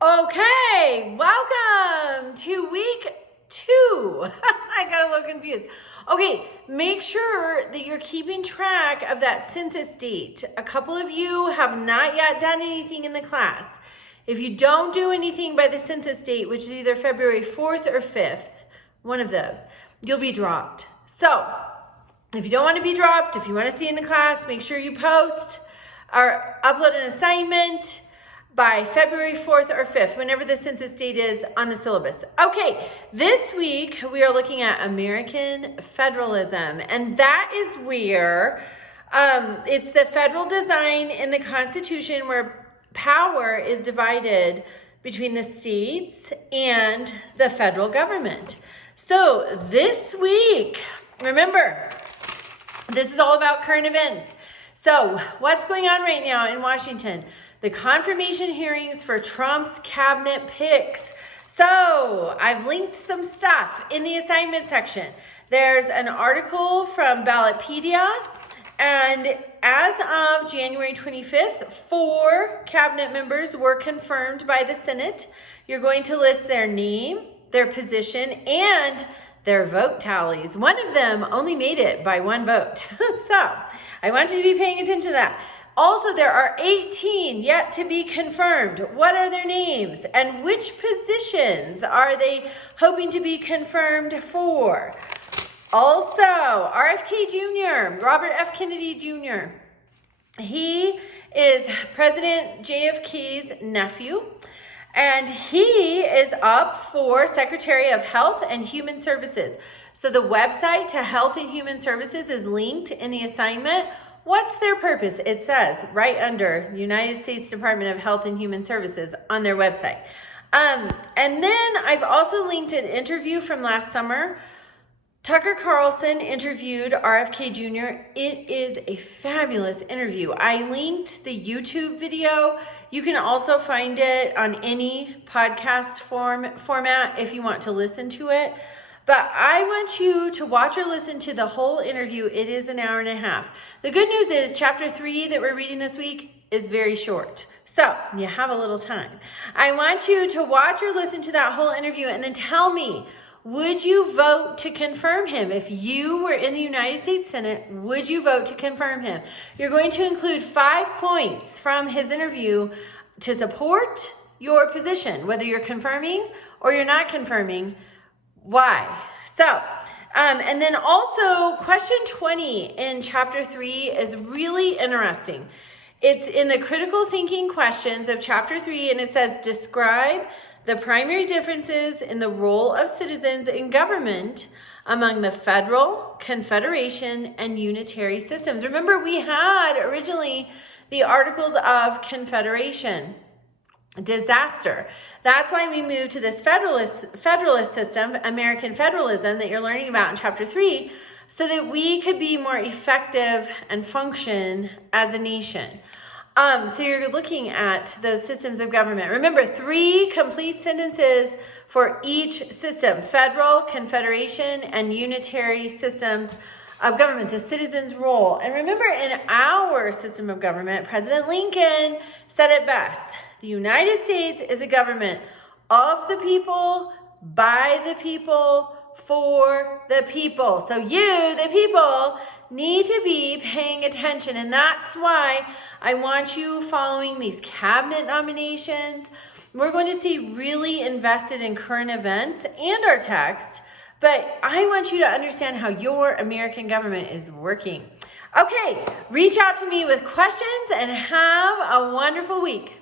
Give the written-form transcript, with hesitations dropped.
Okay, welcome to week 2. I got a little confused. Okay, make sure that you're keeping track of that census date. A couple of you have not yet done anything in the class. If you don't do anything by the census date, which is either February 4th or 5th, one of those, you'll be dropped. So, if you don't want to be dropped, if you want to stay in the class, make sure you post or upload an assignment by February 4th or 5th, whenever the census date is on the syllabus. Okay, this week we are looking at American federalism, and that is where it's the federal design in the Constitution where power is divided between the states and the federal government. So this week, remember, this is all about current events. So what's going on right now in Washington? The confirmation hearings for Trump's cabinet picks. So I've linked some stuff in the assignment section. There's an article from Ballotpedia, and as of January 25th, 4 cabinet members were confirmed by the Senate. You're going to list their name, their position, and their vote tallies. One of them only made it by 1 vote. So I want you to be paying attention to that. Also, there are 18 yet to be confirmed. What are their names? And which positions are they hoping to be confirmed for? Also, RFK Jr., Robert F. Kennedy Jr., he is President JFK's nephew, and he is up for Secretary of Health and Human Services. So the website to Health and Human Services is linked in the assignment. What's their purpose? It says right under United States Department of Health and Human Services on their website. And then I've also linked an interview from last summer. Tucker Carlson interviewed RFK Jr. It is a fabulous interview. I linked the YouTube video. You can also find it on any podcast format if you want to listen to it. But I want you to watch or listen to the whole interview. It is an hour and a half. The good news is chapter 3 that we're reading this week is very short. So you have a little time. I want you to watch or listen to that whole interview and then tell me, would you vote to confirm him? If you were in the United States Senate, would you vote to confirm him? You're going to include 5 points from his interview to support your position, whether you're confirming or you're not confirming. Why? So, and then also question 20 in chapter 3 is really interesting. It's in the critical thinking questions of chapter 3, and it says, describe the primary differences in the role of citizens in government among the federal, confederation, and unitary systems. Remember, we had originally the Articles of Confederation. Disaster. That's why we moved to this federalist system, American federalism, that you're learning about in chapter 3, so that we could be more effective and function as a nation. So you're looking at those systems of government. Remember, 3 complete sentences for each system: federal, confederation, and unitary systems of government, the citizen's role. And remember, in our system of government, President Lincoln said it best. The United States is a government of the people, by the people, for the people. So you, the people, need to be paying attention. And that's why I want you following these cabinet nominations. We're going to see really invested in current events and our text, but I want you to understand how your American government is working. Okay, reach out to me with questions and have a wonderful week.